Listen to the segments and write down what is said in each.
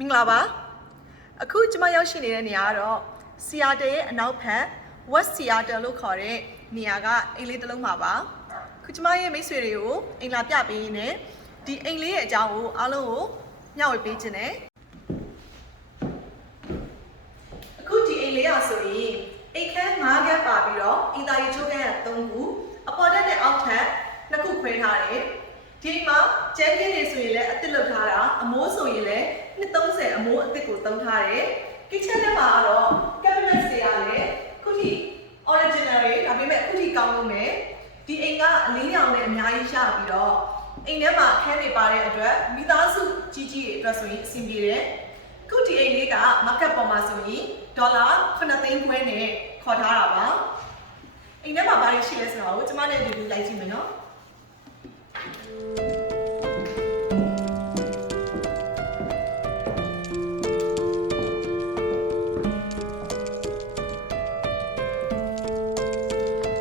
မင်္ဂလာပါအခုကျွန်မရောက်ရှိနေတဲ့နေရာကတော့ Seattle ရဲ့အနောက်ဘက် West Seattle လို့ခေါ်တဲ့နေရာကအိမ်လေးတစ်လုံးမှာပါခုကျွန်မရဲ့မိတ်ဆွေတွေကိုအိမ်လာပြပေးရင်းနဲ့ဒီအိမ်လေးရဲ့အကြောင်းကိုအားလုံးကိုမျှဝေပေးခြင်းနဲ့အခုဒီအိမ်လေးอ่ะဆိုရင်အိမ်ခန်း9ခန်းပါပြီးတော့အင်တာရီချိုးခန်းက3ခုအပေါ်တက်နဲ့အောက်ထပ်2ခုခွဲထားတယ်ဒီမှာကျန်းကျင်းနေဆိုရင်လည်းအသစ်လုပ်ထားတာအမိုးဆိုရင်လည်း230အမိုးအသစ်ကိုသုံးထားတယ် kitchen ထဲမှာတော့ cabinet တွေကလည်းခုထိ original တွေဒါပေမဲ့ခုထိကောင်းလို့နဲ့ဒီအိမ်ကအလေးရောင်နဲ့အများကြီးရှာပြီးတော့အိမ်ထဲမှာအခန်းတွေပါတဲ့အတွက်မိသားစုကြီးကြီးတွေအတွက်ဆိုရင်အဆင်ပြေတယ်ခုဒီအိမ်လေးက market ပေါ်မှာဆိုရင်ဒေါ်လာ9သိန်းခွဲနဲ့ခေါ်ထားတာပါအိမ်ထဲမှာဘာတွေရှိလဲဆိုတော့ကျွန်မနဲ့အတူတူလိုက်ကြည့်မယ်နော်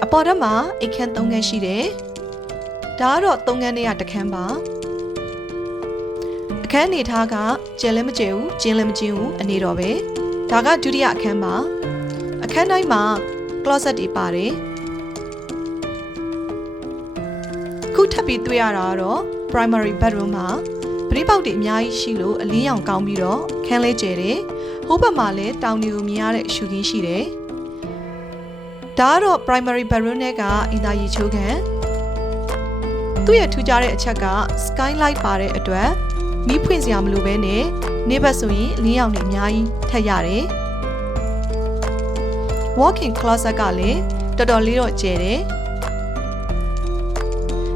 အပေါ်တက်မှာအိမ်ခန်း3ခန်းရှိတယ်။ဒါကတော့3ခန်းနဲ့တစ်ခန်းပါ။အခန်းနေထားကကျယ်လည်းမကျယ်ဘူးကျင်းလည်းမကျင်းဘူးအနေတော့ပဲ။ဒါကဒုတိယအခန်းပါ။အခန်းတိုင်းမှာ closet တွေပါတယ်။ခုထပ်ပြီးတွေ့ရတာကတော့ primary bedroom မှာပရိပေါက်တွေအများကြီးရှိလို့အလင်းရောင်ကောင်းပြီးတော့ခန်းလေးကျယ်တယ်။ဟိုဘက်မှာလည်းတောင်တွေကိုမြင်ရတဲ့ရှုခင်းရှိတယ်။ဒါကတော့ primary bedroom နဲ့ကအင်တာရီချိုးခန်းသူ့ရဲ့ထူးခြားတဲ့အချက်က skylight ပါတဲ့အတွက်မီးဖွင့်စရာမလိုဘဲနဲ့နေ့ဘက်ဆိုရင်လင်းရောင်တွေအများကြီးထပ်ရတယ် walk-in closet ကလည်းတော်တော်လေးတော့ကျယ်တယ်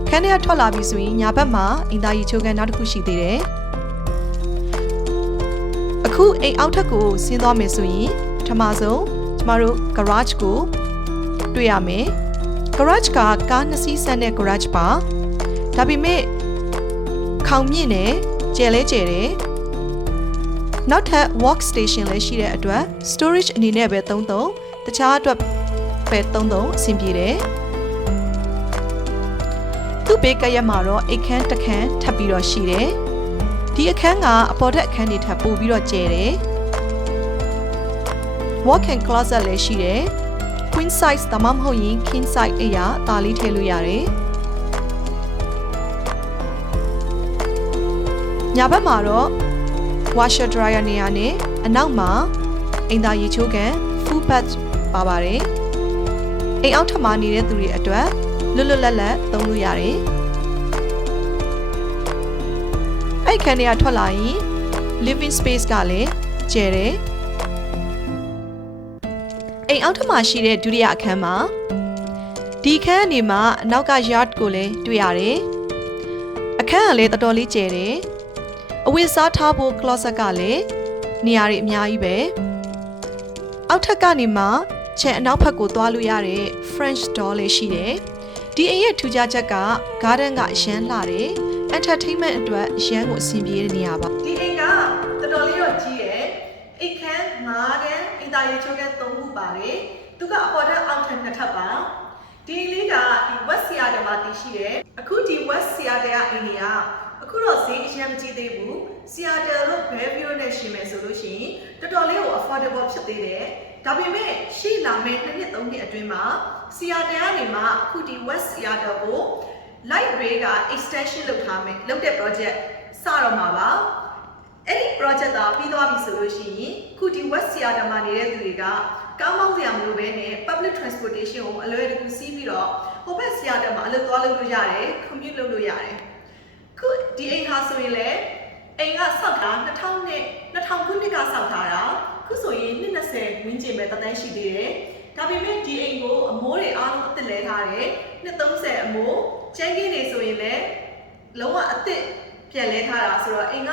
ခန်းထဲကထွက်လာပြီဆိုရင်ညာဘက်မှာအင်တာရီချိုးခန်းနောက်တစ်ခုရှိသေးတယ်အခုအိမ်အောက်ထပ်ကိုဆင်းသွားမယ်ဆိုရင်ပထမဆုံးကျမတို့ garage ကိုတွေ့ရမယ် garage ကကား2စီးဆန်တဲ့ garage ပါဒါပေမဲ့ခေါင်မြင့်နဲ့ကျယ်လဲကျယ်တယ်နောက်ထပ် work station လည်းရှိတဲ့အတွက် storage အနေနဲ့ပဲသုံးတခြားအတွက်ပဲသုံးအဆင်ပြေတယ်သူ့ဘေးကရက်မှာတော့အိတ်ခမ်းတစ်ခန်းထပ်ပြီးတော့ရှိတယ်ဒီအခန်းကအပေါ်ထက်အခန်းတွေထပ်ပို့ပြီးတော့ကျယ်တယ် walk-in closet လည်းရှိတယ်queen size ဒါမှမဟုတ်ရင် king size အရာတာလေးထည့်လို့ရတယ်ညာဘက်မှာတော့ washer dryer နေရာနဲ့အနောက်မှာအင်တာရေချိုးကန် full bath ပါပါတယ်အိမ်အောက်ထပ်မှာနေတဲ့သူတွေအတွက်လွတ်လွတ်လပ်လပ်သုံးလို့ရတယ်အဲ့ခန်းထဲကထွက်လာရင် living space ကလည်းကျယ်တယ်အိမ်အောက်ထပ်မှာရှိတဲ့ဒုတိယအခန်းမှာဒီခန်းအနေမှာအနောက်က yard ကိုလည်းတွေ့ရတယ်အခန်းကလည်းတော်တော်လေးကျယ်တယ်အဝတ်စားထားဖို့ closet ကလည်းနေရာတွေအများကြီးပဲအောက်ထပ်ကနေမှခြံအနောက်ဘက်ကိုသွားလို့ရတဲ့ French door လေးရှိတယ်ဒီအိမ်ရဲ့ထူးခြားချက်က garden ကအရန်လှတယ် entertainment အတွက်အရန်ကိုအဆင်ပြေတဲ့နေရာပါဒီအိမ်ကတော်တော်လေးတော့ကြီးတယ်အိမ်ခန်း9ခန်းအင်တာရီချိုးခန်း3ခုပါတယ်သူကအပေါ်ထပ်အောက်ထပ်2ထပ်ပါဒီလေးကဒီ West Seattle မှာတည်ရှိတယ်အခုဒီ West Seattle ကအိမ်တွေကအခုတော့ဈေးအရင်မကြည့်သေးဘူး Seattle လို့ Bellevue နဲ့ရှင်မယ်ဆိုလို့ရှိရင်တော်တော်လေးကို affordable ဖြစ်သေးတယ်ဒါပေမဲ့ရှေ့လာမယ့်2နှစ်3နှစ်အတွင်းမှာ Seattle ကနေမှအခုဒီ West Seattle ကို light rail က extension လုပ်ထားမယ်လုပ်တဲ့ project စတော့မှာပါအဲ့ဒီ project ကပြီးသွားပြီဆိုလို့ရှိရင်အခုဒီ West Seattle မှာနေတဲ့သူတွေကကားမောင်းစရာမလိုဘဲနဲ့ public transportation ကိုအလွယ်တကူစီးပြီးတော့ဟိုဘက် Seattle မှာအလုပ်သွားလုပ်လို့ရတယ် commute လုပ်လို့ရတယ်ခုဒီအိမ်ဟာဆိုရင်လည်းအိမ်ကဆောက်တာ2000ခုနှစ်ကဆောက်ထားတာခုဆိုရင်20ဝန်းကျင်ပဲတန်းရှိသေးတယ်ဒါပေမဲ့ဒီအိမ်ကိုအမိုးတွေအားလုံးအသစ်လဲထားတယ်230အမိုးကျန်းကင်းနေဆိုရင်လည်းလုံးဝအသစ်ပြန်လဲထားတာဆိုတော့အိမ်က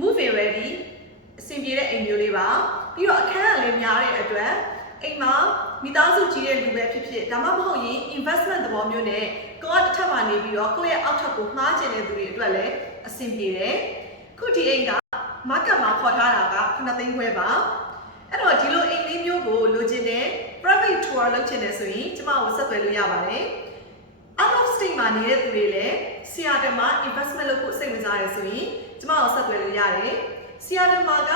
move in ready အဆင်ပြေတဲ့အိမ်မျိုးလေးပါပြီးတော့အခန်းကလည်းများတဲ့အတွက်အိမ်မှာမိသားစုကြီးတဲ့လူပဲဖြစ်ဖြစ်ဒါမှမဟုတ်ရင် investment သဘောမျိုးနဲ့ကိုယ်ကတစ်ထပ်မှာနေပြီးတော့ကိုယ့်ရဲ့အောက်ထပ်ကိုငှားချင်တဲ့သူတွေအတွက်လည်းအဆင်ပြေတယ်ခုဒီအိမ်က market မှာခေါ်ထားတာက9သိန်းခွဲပါအဲ့တော့ဒီလိုအိမ်လေးမျိုးကိုလိုချင်တဲ့ private tour လုပ်ချင်တယ်ဆိုရင်ကျမကိုဆက်သွယ်လို့ရပါတယ် out of state မှာနေတဲ့သူတွေလည်း Seattle မှာ investment လုပ်ဖို့စိတ်ဝင်စားတယ်ဆိုရင်ကျမကိုဆက်သွယ်လို့ရတယ် ဆီယာဒမာက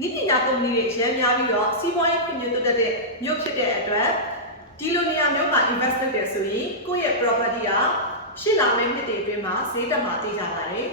နိပညာကုမ္ပဏီတွေရန်များပြီးတော့စီးပွားရေးဖွံ့ဖြိုးတိုးတက်တဲ့မြို့ဖြစ်တဲ့အတွက်ဒီလိုနေရာမျိုးမှာ invest လုပ်တယ်ဆိုရင်ကိုယ့်ရဲ့ property ကရှေ့လာမယ့်နှစ်တွေအတွင်းမှာဈေးတက်မှာသိကြပါတယ်